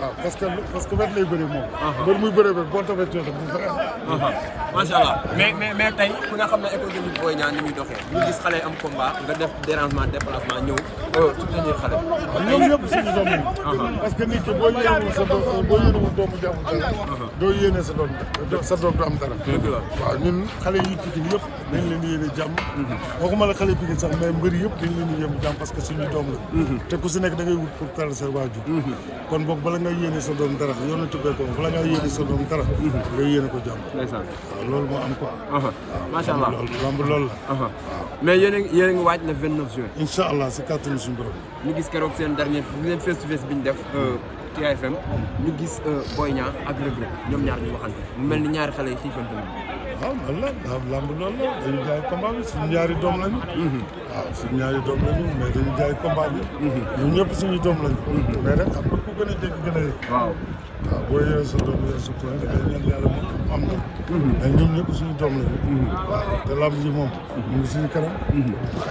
waaw parce que wet lay bëri moom. mbër muy bëree boo tawee coono bu fa macha allah mais tey ku nga xam ne école de lutte Boy Niang ni muy doxee ñu gis xale am combat nga def dérangement déplacement ñëw soutenir xale. ñoom ñëpp suñu doom lañu. parce que nit ki boo yéenewul sa doom boo yéenewul doomu jàmm dara doo yéene sa doom du am dara. waaw ñun xale yi Pikine yëpp dañ leen di yéene jàmm. waxuma la xale Pikine sax mais mbër yëpp dañ leen di yéene jàmm parce que suñu doom la. te ku si nekk da ngay wut pour teral sa waajur. kon boog bala nga yéene sa doom dara yow na tuddee ko bala nga yéene sa doom dara nga yéene ko jàmm. waaw loolu moo am quoi. macha allah lamb loolu la. mais yéen a ngi waaj le 29 juin. incha allah si kàttanu suñu borom. ñu gis keroog seen dernier face to face bi ñu def TFM ñu gis Boy Niang ak Reug Reug ñoom ñaar ñu waxante mu mel ni ñaari xale yi xiifante nañu. waaw loolu la lamb loolu la dañu jaay combat bi suñu ñaari doom lañu. waaw suñu ñaari doom lañu mais dañu jaay combat bi. ñun ñëpp suñu doom lañu. mais nag am na ku gën a dégg gën a yëg. waaw boo yoree sa doom yoree sa point da ngay ñaan yàlla am na. mais ñun ñëpp suñu doom lañu. waaw te lamb ji moom. mu ngi suñu kanam.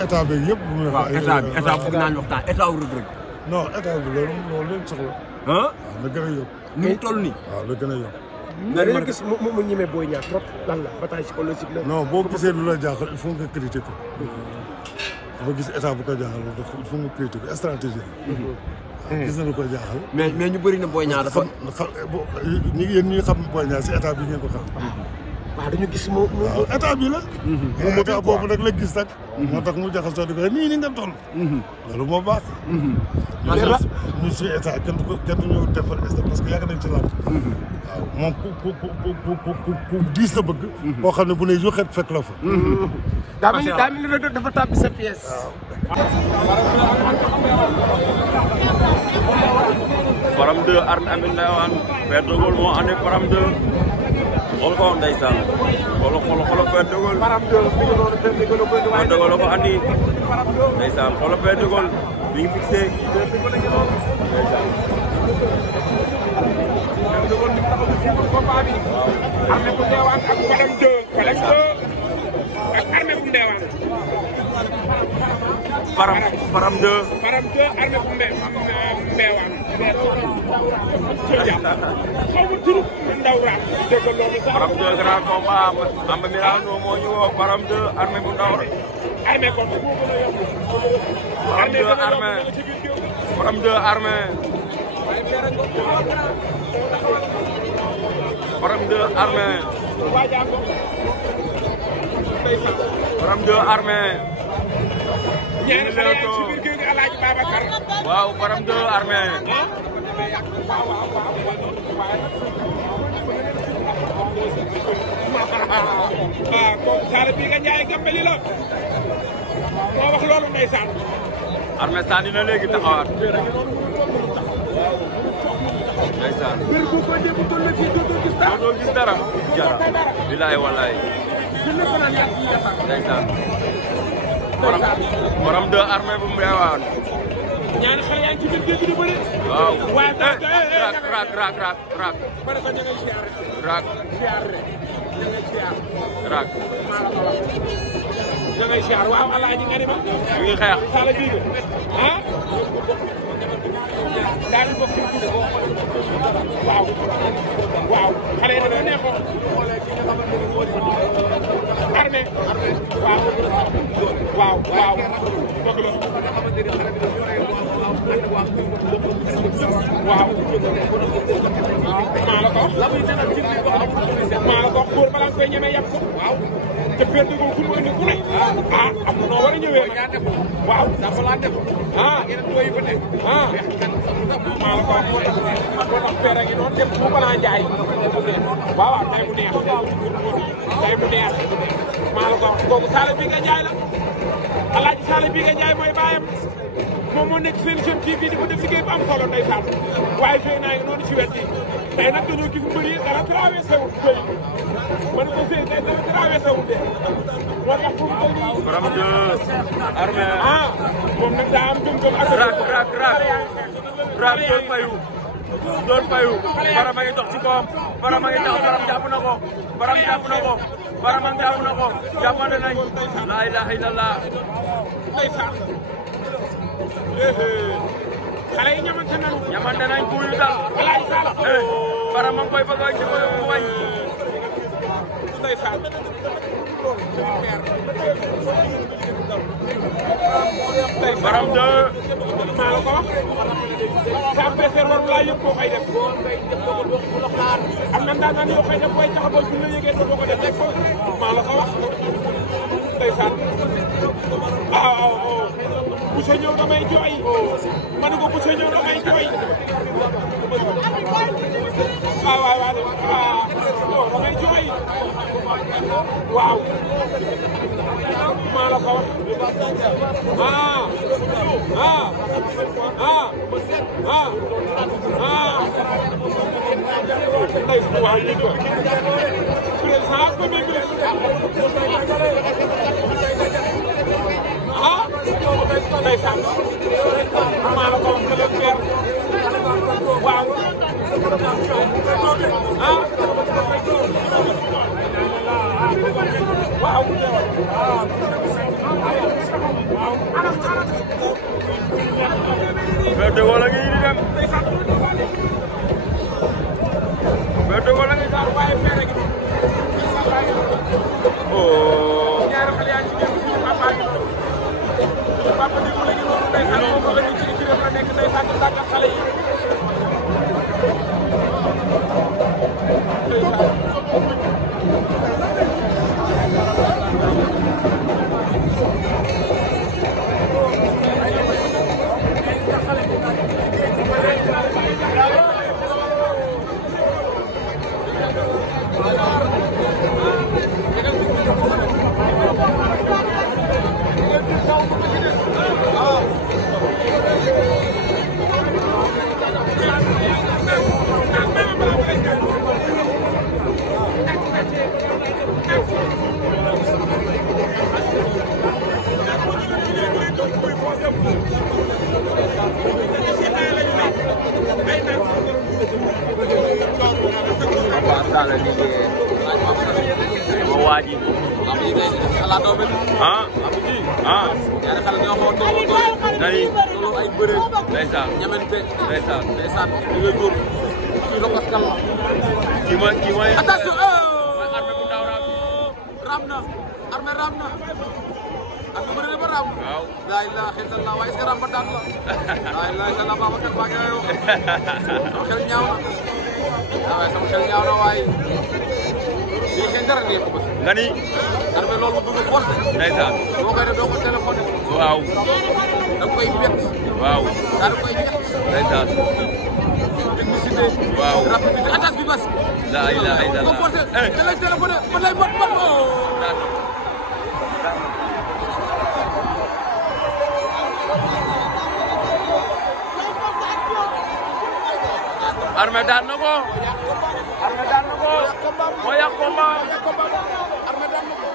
état bi yëpp. bu muy wax état bëgg naa ñu waxtaan état wu Reug Reug. non état bi loolu leen soxla. waaw la gën a yokk. ni mu toll nii. waaw la gën a yokk. mais dañu gis mu ñemee Boy Niang trop lan la bataille psychologique la. non boo gisee lu la jaaxal il faut nga critiquer ko. dafa gis état bu ko jaaxal il faut nga critiquer stratégie. gis na lu ko jaaxal. mais ñu bëri na Boy Niang dafa. yéen ñi xam Boy Niang si état bi ngeen ko xam. waaw dañu gis mu waaw état bi la. moom état boobu nag la gis nag. moo tax mu jaxasoo di ko nii ni nga toll. loolu moo baax. ñu si état kenn du ñu defal parce que yàgg nañ ci làmb. waaw moom ku diis la bëgg. boo xam ne bu ne yoxeet fekk la fa. daa mel ni Reug Reug dafa tàbbi sa pièce. Param 2 Armé Amin Ndawan Père de Gaulle moo andi Param 2 xool ko ndeysaan xool Père de Gaulle Père de Gaulle ko andi ndeysaan xool Père de Gaulle mi ngi fixé ndeysaan Armé bu Ndeewaan ak Param 2 Param 2 ak Armé bu Ndeewaan Param 2 Param 2 Armé bu Ndeewaan xaw ma turu ndaw raat dégg loolu sax Param 2 grand combat Amba Milano moo ñu woo Param 2 Armé bu ndaw Armé kon Param 2 Armé Param 2 Armé Param 2 Armé Param 2 Armé ñaari xale yaa ci biir géej gi Alaaji Babacar waaw Param 2 Armé kooku Saala bii nga Njaay Gambali la moo wax loolu ndeysaan Armé sànni na léegi taxawaat ndeysaan doo gis dara jara bilaay wallaay ndeysaan Param 2 Armé bu Ndeewaan ñaari xale yaa ci biir géej gi di bëri waaw waaye rak bare ko ña ngay siyaar rak rek ña ngay siyaar rak maa la ko wax ña ngay siyaar waaw Alaaji nga ni ma mi ngi xeex Saala bii ah daal di bokk si waaw waaw xale yi dañoo neexoon Armé waaw dëgg la waaw maa la ko wax góor balaa nga koy ñemee yàpp ko waaw te Père de Gaulle ku mu indi ku ne ah am na noo war a ñëwee waaw ah maa la ko wax moo tax Père a ngi noonu def bu balaa njaay waaw tay mu neex maa la ko wax kooku Saala bi nga Njaay la Alaaji Saala bi nga Njaay mooy baayam moom moo nekk seen Sen TV di ko def liggéey bu am solo ndeysaan waaye fee naa ngi noonu ci wet bi tey nag dañoo gis mbër yi dara traversé wul tey man ko sëy tey dara traversé wul de moo tax fu mu toll nii Param 2 Armé moom nag daa am gëm-gëm ak rak doon fayu Param a ngi dox ci kawam Param a ngi tax Param jàpp na ko jàppante nañ la ilaha illallah ndeysaan xale yi ñamante nañu. ñamante nañ kuy dal. Alaaji Sala. Bara ma ngi koy bëgg a ci wañ. Ndeysaan. Baram de. maa la ko wax. sa adversaire warul laa yëg boo koy def. am na ndaanaan yoo koy def booy taxawal bu la yëgee doo ko def rek maa la ko wax. ndeysaan. bu sa ñëw damay jooy. ma ne ko bu sa ñëw damay jooy. waaw damay jooy. waaw. maa la ko wax. ndeysaan waaw lii ko président premier ministre ndeysaan maa la ko wax que le père waaw waaw mais de wala ngi di dem mais de wala ngi daal waaye fere gi ñaari xale yaa ci dem suñu papa gi suñu papa di ko léegi noonu ndeysaan moom la ñu ci réew la nekk ndeysaan di tàggat xale yi waji dari ay bëre ndeysaan ñamante ndeysaan ndeysaan di nga jóg ci lo paskal ki mooy attention armé bu ndaw ramna armé ramna ak bëre ba ram waaw la ilaha illallah wa est-ce que ram ba daan la ilaha illallah baba kat ba ngay wax sama xel ñaaw na waaye sama xel ñaaw na waaye lii kenn dara neexu ko nga ni armé loolu bëgg force ndeysaan boo koy def doo ko téléphoné waaw da koy bett waaw daal koy bett ndeysaan technicité waaw rapidité attaque bi bas la ilaha illallah ko forcé da lay téléphoné ba lay mat Armé daan na ko moo yàq combat Armé daan na ko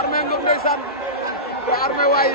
Armé ngëm ndeysaan Armé waay